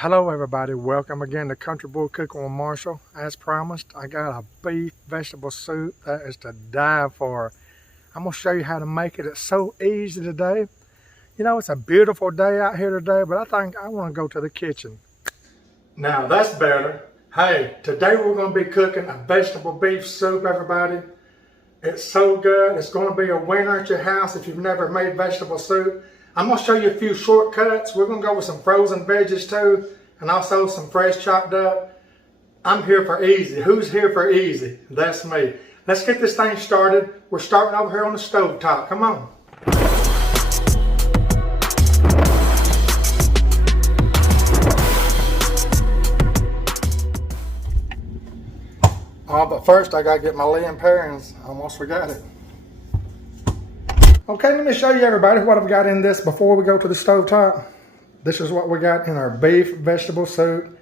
Hello everybody, welcome again to Country Boy Cooking with Marshall. As promised, I got a beef vegetable soup that is to die for. I'm going to show you how to make it. It's so easy today. You know, it's a beautiful day out here today, but I think I want to go to the kitchen. Now that's better. Hey, today we're going to be cooking a vegetable beef soup, everybody. It's so good. It's going to be a winner at your house if you've never made vegetable soup. I'm going to show you a few shortcuts. We're going to go with some frozen veggies too, and also some fresh chopped up. I'm here for easy. Who's here for easy? That's me. Let's get this thing started. We're starting over here on the stove top. Come on. But first I got to get my Lea & Perrins. I almost forgot it. Okay, let me show you everybody what I've got in this before we go to the stove top. This is what we got in our beef vegetable soup.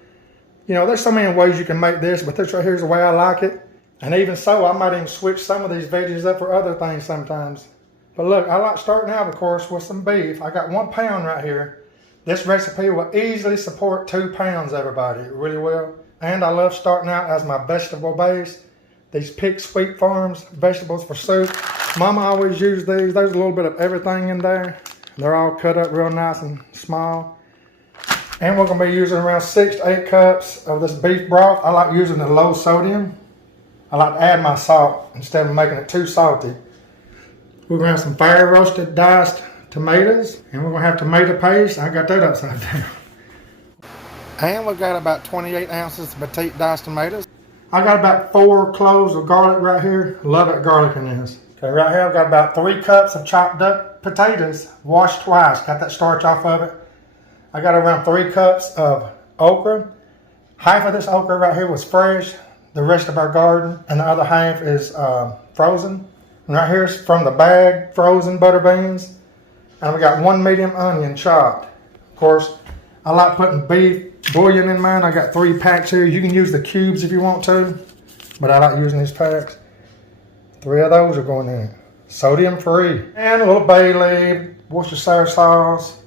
You know, there's so many ways you can make this, but this right here is the way I like it. And even so, I might even switch some of these veggies up for other things sometimes. But look, I like starting out, of course, with some beef. I got 1 pound right here. This recipe will easily support 2 pounds, everybody. It really will. And I love starting out as my vegetable base. These Pick Sweet Farms vegetables for soup. Mama always used these. There's a little bit of everything in there. They're all cut up real nice and small. And we're going to be using around 6 to 8 cups of this beef broth. I like using the low sodium. I like to add my salt instead of making it too salty. We're going to have some fire roasted diced tomatoes. And we're going to have tomato paste. I got that upside down. And we've got about 28 ounces of petite diced tomatoes. I got about 4 cloves of garlic right here. Love it garlic in this. Okay, right here I've got about 3 cups of chopped up potatoes, washed twice. Got that starch off of it. I got around 3 cups of okra. Half of this okra right here was fresh. The rest of our garden, and the other half is frozen. And right here is from the bag, frozen butter beans. And we got 1 medium onion chopped. Of course, I like putting beef bouillon in mine. I got 3 packs here. You can use the cubes if you want to, but I like using these packs. 3 of those are going in. Sodium free. And a little bay leaf, Worcestershire sauce,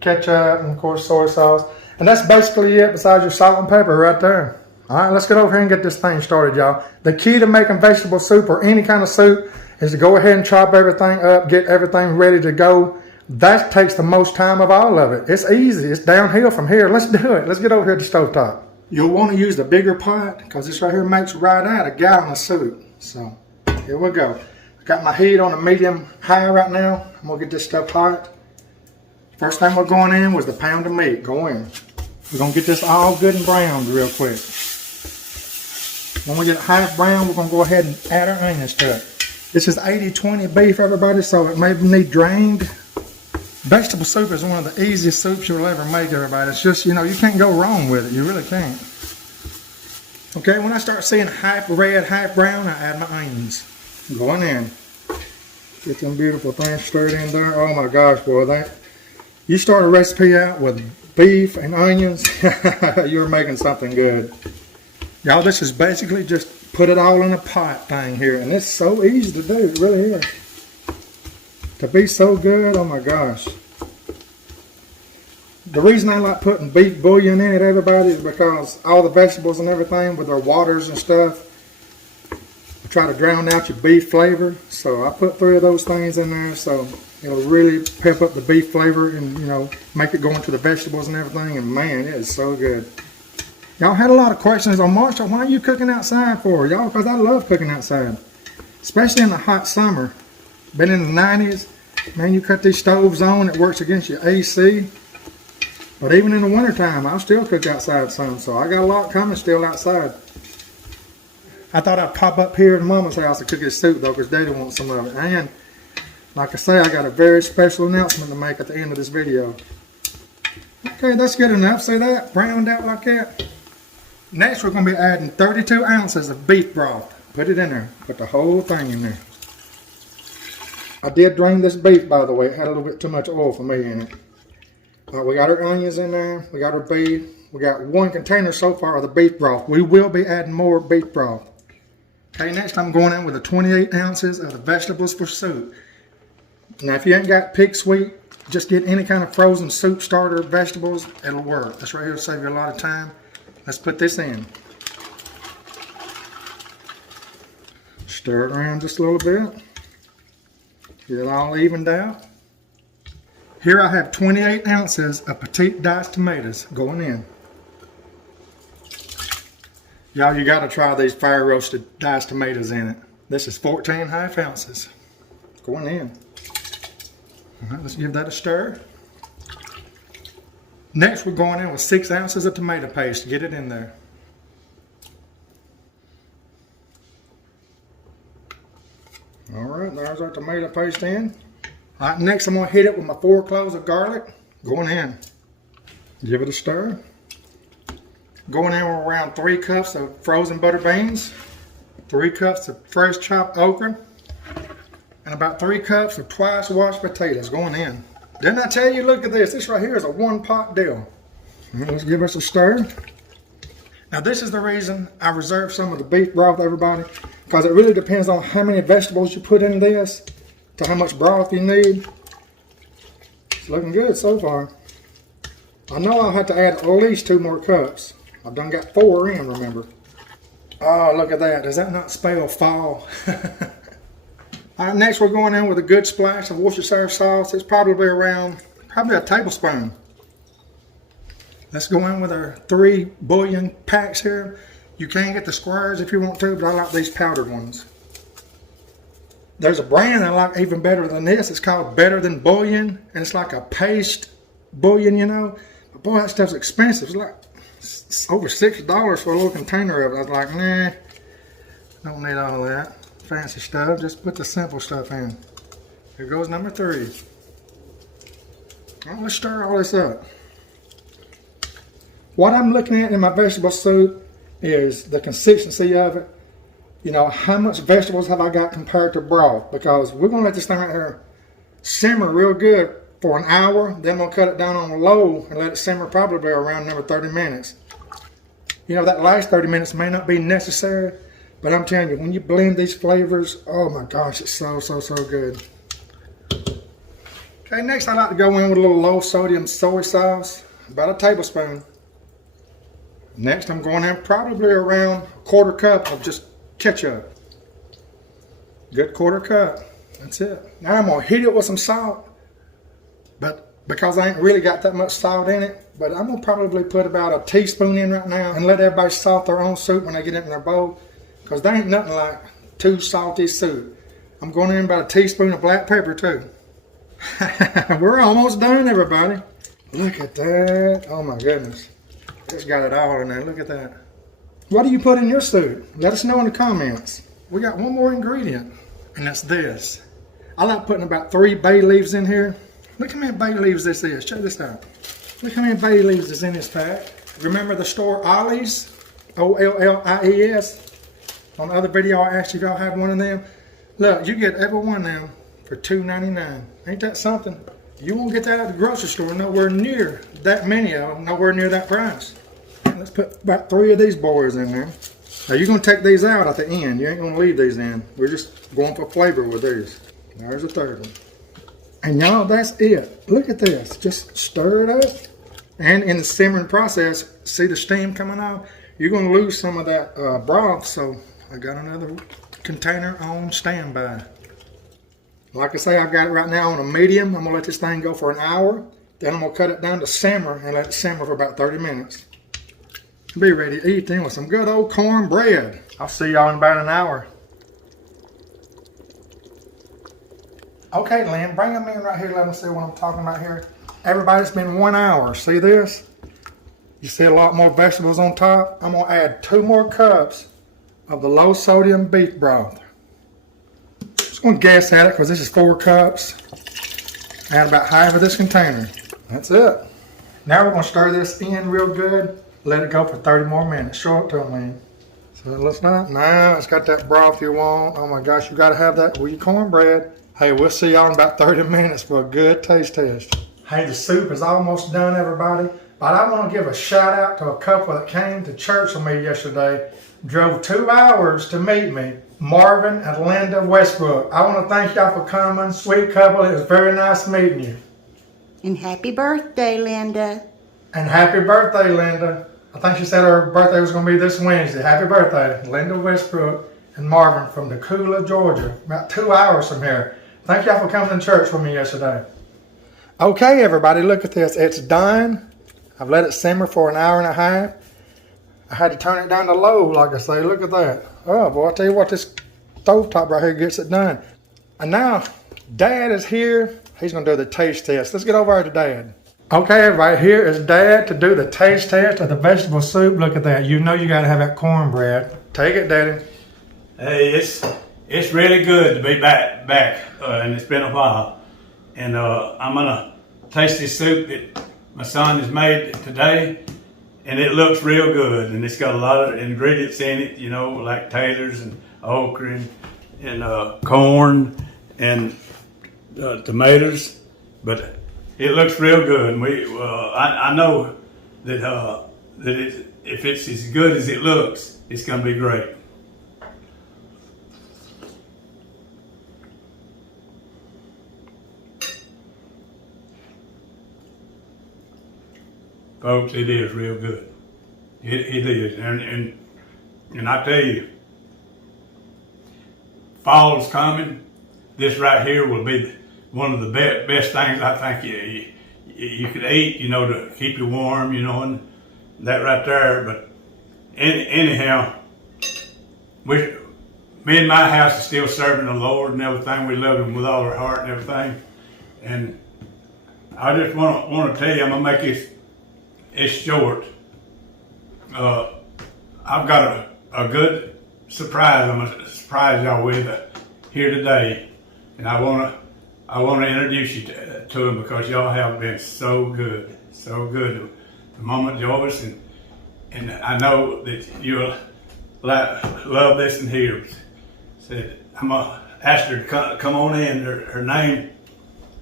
ketchup, and of course soy sauce. And that's basically it besides your salt and pepper right there. Alright, let's get over here and get this thing started, y'all. The key to making vegetable soup or any kind of soup is to go ahead and chop everything up, get everything ready to go. That takes the most time of all of it. It's easy. It's downhill from here. Let's do it. Let's get over here to the stove top. You'll want to use the bigger pot because this right here makes right out a gallon of soup. So here we go. I got my heat on a medium high right now. I'm going to get this stuff hot. First thing we're going in was the pound of meat. Go in. We're going to get this all good and browned real quick. When we get it half brown, we're going to go ahead and add our onions to it. This is 80-20 beef, everybody, so it may need drained. Vegetable soup is one of the easiest soups you'll ever make, everybody. It's just, you know, you can't go wrong with it. You really can't. Okay, when I start seeing half red, half brown, I add my onions. Going in. Get them beautiful things stirred in there. Oh my gosh, boy. You start a recipe out with beef and onions, you're making something good. Y'all, this is basically just put it all in a pot thing here. And it's so easy to do. It really is. To be so good, oh my gosh. The reason I like putting beef bouillon in it, everybody, is because all the vegetables and everything with their waters and stuff try to drown out your beef flavor. So I put 3 of those things in there so it'll really pep up the beef flavor and, you know, make it go into the vegetables and everything. And man, it is so good. Y'all had a lot of questions on Marshall, why are you cooking outside for? Y'all, because I love cooking outside, especially in the hot summer. Been in the 90s, man, you cut these stoves on, it works against your AC. But even in the wintertime, I'll still cook outside some, so I got a lot coming still outside. I thought I'd pop up here at Mama's house to cook this soup though, because Daddy wants some of it. And like I say, I got a very special announcement to make at the end of this video. Okay, that's good enough. See that? Browned out like that. Next, we're going to be adding 32 ounces of beef broth. Put it in there. Put the whole thing in there. I did drain this beef, by the way. It had a little bit too much oil for me in it. We got our onions in there. We got our beef. We got 1 container so far of the beef broth. We will be adding more beef broth. Okay, next I'm going in with the 28 ounces of the vegetables for soup. Now, if you ain't got Pick Sweet just get any kind of frozen soup starter vegetables, it'll work. This right here will save you a lot of time. Let's put this in. Stir it around just a little bit. Get it all evened out. Here I have 28 ounces of petite diced tomatoes going in. Y'all, you gotta try these fire roasted diced tomatoes in it. This is 14.5 ounces. Going in. All right, let's give that a stir. Next, we're going in with 6 ounces of tomato paste. Get it in there. All right, there's our tomato paste in. All right, next I'm gonna hit it with my 4 cloves of garlic. Going in. Give it a stir. Going in with around 3 cups of frozen butter beans, 3 cups of fresh chopped okra, and about 3 cups of twice washed potatoes going in. Didn't I tell you, look at this. This right here is a 1-pot deal. Right, let's give us a stir. Now this is the reason I reserve some of the beef broth, everybody, because it really depends on how many vegetables you put in this to how much broth you need. It's looking good so far. I know I'll have to add at least 2 more cups. I've done got 4 in, remember. Oh, look at that. Does that not spell fall? All right, next we're going in with a good splash of Worcestershire sauce. It's probably a tablespoon. Let's go in with our 3 bouillon packs here. You can get the squares if you want to, but I like these powdered ones. There's a brand I like even better than this. It's called Better Than Bouillon, and it's like a paste bouillon, you know. But boy, that stuff's expensive. It's over $6 for a little container of it. I was like, nah, don't need all that fancy stuff. Just put the simple stuff in. Here goes number 3. All right, let's stir all this up. What I'm looking at in my vegetable soup is the consistency of it. You know, how much vegetables have I got compared to broth? Because we're going to let this thing right here simmer real good for an hour. Then we'll cut it down on low and let it simmer probably around another 30 minutes. You know, that last 30 minutes may not be necessary, but I'm telling you, when you blend these flavors, oh my gosh, it's so good. Okay, next I like to go in with a little low sodium soy sauce, about a tablespoon. Next I'm going in probably around a 1/4 cup of just ketchup. Good 1/4 cup. That's it. Now I'm gonna hit it with some salt, but because I ain't really got that much salt in it, but I'm gonna probably put about a teaspoon in right now and let everybody salt their own soup when they get it in their bowl, because there ain't nothing like too salty soup. I'm going in about a teaspoon of black pepper too. We're almost done, everybody. Look at that. Oh my goodness. Just got it all in there. Look at that. What do you put in your soup? Let us know in the comments. We got one more ingredient, and that's this. I like putting about 3 bay leaves in here. Look how many bay leaves this is. Check this out. Look how many bay leaves is in this pack. Remember the store Ollie's? O-L-L-I-E-S? On the other video I asked you if y'all had one of them. Look, you get every one of them for $2.99. Ain't that something? You won't get that at the grocery store nowhere near that many of them, nowhere near that price. Let's put about 3 of these boys in there. Now you're going to take these out at the end. You ain't going to leave these in. We're just going for flavor with these. There's a 3rd one. And y'all, that's it. Look at this. Just stir it up. And in the simmering process, see the steam coming out? You're going to lose some of that broth, so I got another container on standby. Like I say, I've got it right now on a medium. I'm going to let this thing go for an hour. Then I'm going to cut it down to simmer and let it simmer for about 30 minutes. Be ready to eat then with some good old cornbread. I'll see y'all in about an hour. Okay, Lynn, bring them in right here. Let them see what I'm talking about here. Everybody, it's been 1 hour. See this? You see a lot more vegetables on top? I'm going to add 2 more cups of the low sodium beef broth. Just going to guess at it because this is 4 cups. Add about half of this container. That's it. Now we're going to stir this in real good. Let it go for 30 more minutes. Show it to them, man. So let's not. Now it's got that broth you want. Oh my gosh, you got to have that with your cornbread. Hey, we'll see y'all in about 30 minutes for a good taste test. Hey, the soup is almost done, everybody. But I want to give a shout out to a couple that came to church with me yesterday. Drove 2 hours to meet me. Marvin and Linda Westbrook. I want to thank y'all for coming. Sweet couple, it was very nice meeting you. And happy birthday, Linda. And happy birthday, Linda. I think she said her birthday was going to be this Wednesday. Happy birthday, Linda Westbrook and Marvin from Decula, Georgia, about 2 hours from here. Thank y'all for coming to church with me yesterday. Okay, everybody, look at this. It's done. I've let it simmer for an hour and a half. I had to turn it down to low, like I say. Look at that. Oh, boy, I tell you what, this stovetop right here gets it done. And now, Dad is here. He's going to do the taste test. Let's get over to Dad. Okay, everybody, here is Dad to do the taste test of the vegetable soup. Look at that. You know you got to have that cornbread. Take it, Daddy. Hey, it's really good to be back, and it's been a while. And I'm gonna taste this soup that my son has made today, and it looks real good. And it's got a lot of ingredients in it, you know, like taters and okra and corn and tomatoes. But it looks real good, and I know that if it's as good as it looks, it's gonna be great. Folks, it is real good. It is, and I tell you, fall's coming. This right here will be one of the best things I think you could eat, you know, to keep you warm, you know, and that right there. But anyhow, me and my house is still serving the Lord and everything. We love Him with all our heart and everything. And I just want to tell you, I'm gonna make this. It's short. I've got a good surprise. I'm gonna surprise y'all with here today, and I wanna introduce you to him because y'all have been so good. The Mama Joyce, and I know that you'll love this and hear. Said I'm gonna ask her to come on in. Her name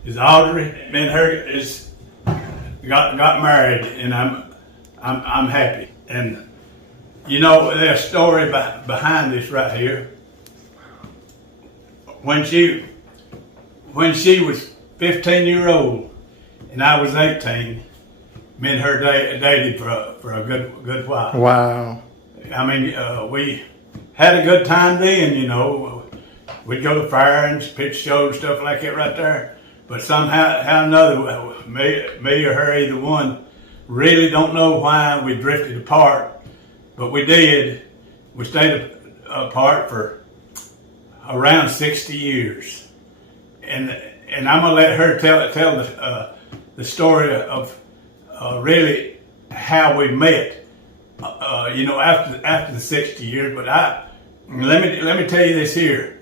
is Audrey. Me and her is. Got married, and I'm happy. And you know, there's a story behind this right here. When she was 15 years old and I was 18, me and her dated for a good while. Wow. I mean, we had a good time then. You know, we'd go to fire and pitch shows and stuff like that right there. But somehow or another, me or her, either one, really don't know why we drifted apart. But we did. We stayed apart for around 60 years. And I'm gonna let her tell the story of really how we met. You know, after the 60 years. But let me tell you this here.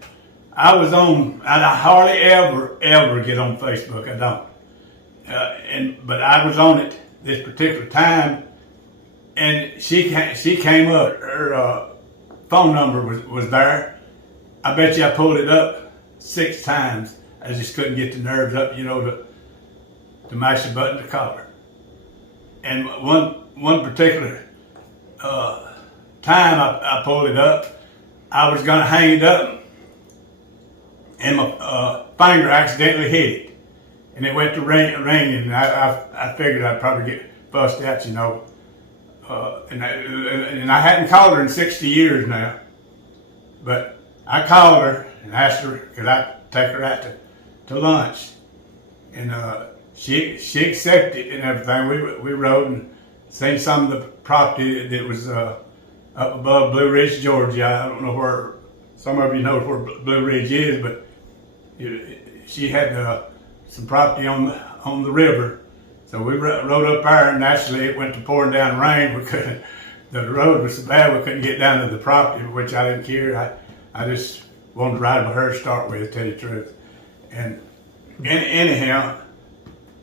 I hardly ever get on Facebook. I don't. But I was on it this particular time, and she came up. Her phone number was there. I bet you I pulled it up 6 times. I just couldn't get the nerves up, you know, to mash the button to call her. And one particular time I pulled it up, I was gonna hang it up. And my finger accidentally hit it, and it went to ringing. And I figured I'd probably get fussed out, you know. And I hadn't called her in 60 years now, but I called her and asked her could I take her out to lunch, and she accepted and everything. We rode and seen some of the property that was up above Blue Ridge, Georgia. I don't know where. Some of you know where Blue Ridge is, but she had some property on the river, so we rode up there. And naturally, it went to pouring down rain. The road was so bad we couldn't get down to the property, which I didn't care. I just wanted to ride with her to start with, to tell you the truth. And anyhow,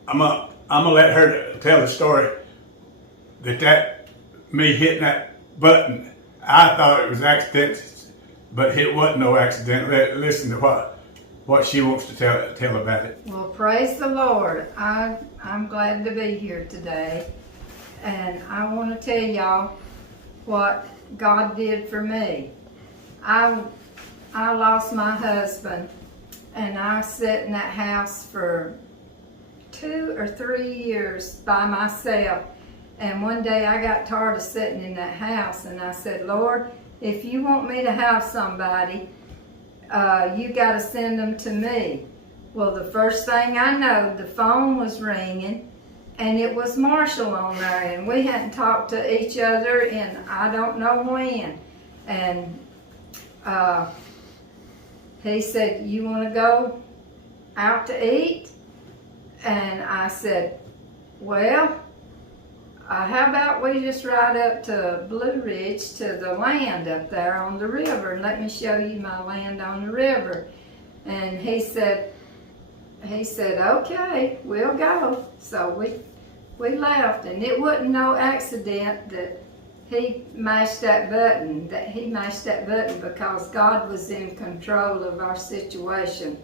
I'm gonna let her tell the story. That me hitting that button, I thought it was accidental. But it wasn't no accident. Listen to what she wants to tell about it. Well, praise the Lord. I'm glad to be here today. And I want to tell y'all what God did for me. I lost my husband, and I sat in that house for 2 or 3 years by myself. And one day I got tired of sitting in that house, and I said, Lord, if you want me to have somebody, you got to send them to me. Well, the first thing I know, the phone was ringing, and it was Marshall on there, and we hadn't talked to each other in I don't know when. And he said, you want to go out to eat? And I said, well, how about we just ride up to Blue Ridge to the land up there on the river, and let me show you my land on the river. And he said, okay, we'll go. So we left, and it wasn't no accident that he mashed that button, because God was in control of our situation.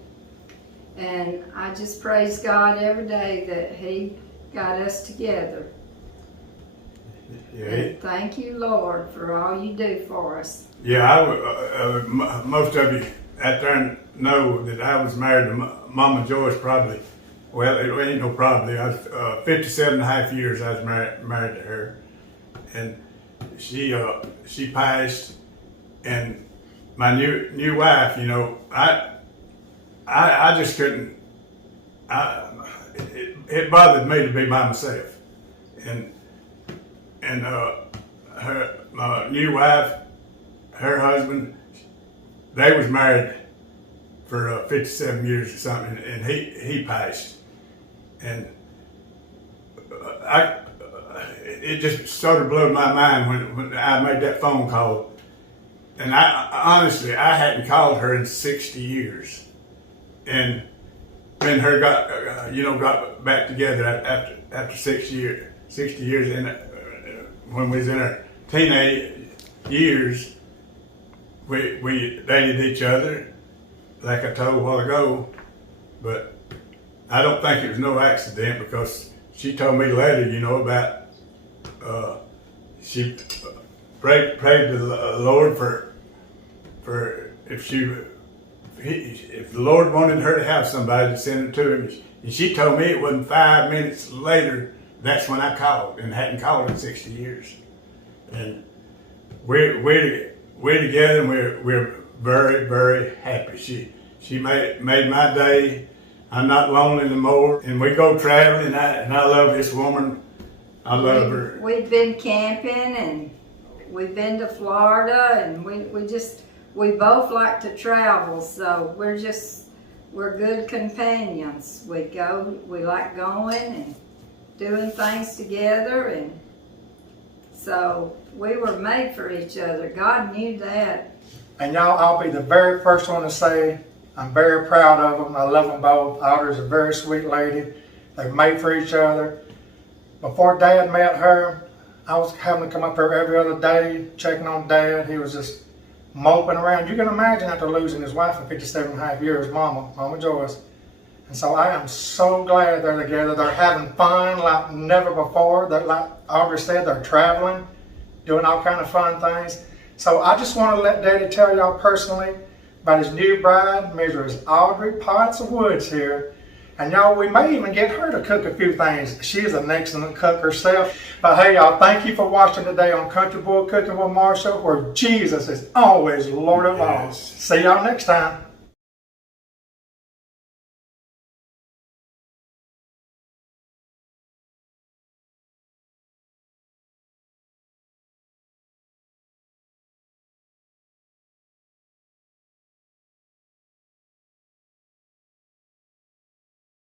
And I just praise God every day that he got us together. Yeah, And thank you, Lord, for all you do for us. yeah. Most of you out there know that I was married to Mama Joyce probably. Well, it ain't no probably. I was 57 and a half years I was married to her. And she passed, and my new wife, you know, I just couldn't. It bothered me to be by myself, and my new wife, her husband, they was married for 57 years or something, and he passed, and it just sort of blew my mind when I made that phone call. And I honestly hadn't called her in 60 years. And when her got back together after 60 years, and when we was in our teenage years, we dated each other, like I told a while ago. But I don't think it was no accident, because she told me later, you know, about she prayed to the Lord for if the Lord wanted her to have somebody to send it to him. And she told me it wasn't 5 minutes later, that's when I called, and hadn't called in 60 years. And we're together, and we're very, very happy. She made my day. I'm not lonely anymore, and we go traveling, and I love this woman. I love her. We've been camping, and we've been to Florida, and we both like to travel, so we're good companions. We like going and doing things together, and so we were made for each other. God knew that. And y'all, I'll be the very first one to say I'm very proud of them. I love them both. Audra's a very sweet lady. They're made for each other. Before Dad met her, I was having to come up here every other day, checking on Dad. He was just moping around. You can imagine after losing his wife for 57 and a half years, Mama Joyce. And so I am so glad they're together. They're having fun like never before. Like Audra said, they're traveling, doing all kind of fun things. So I just want to let Daddy tell y'all personally about his new bride, Mrs. Audrey Potts of Woods here. And y'all, we may even get her to cook a few things. She is an excellent cook herself. But hey, y'all, thank you for watching today on Country Boy Cooking with Marshall, where Jesus is always Lord of all. See y'all next time.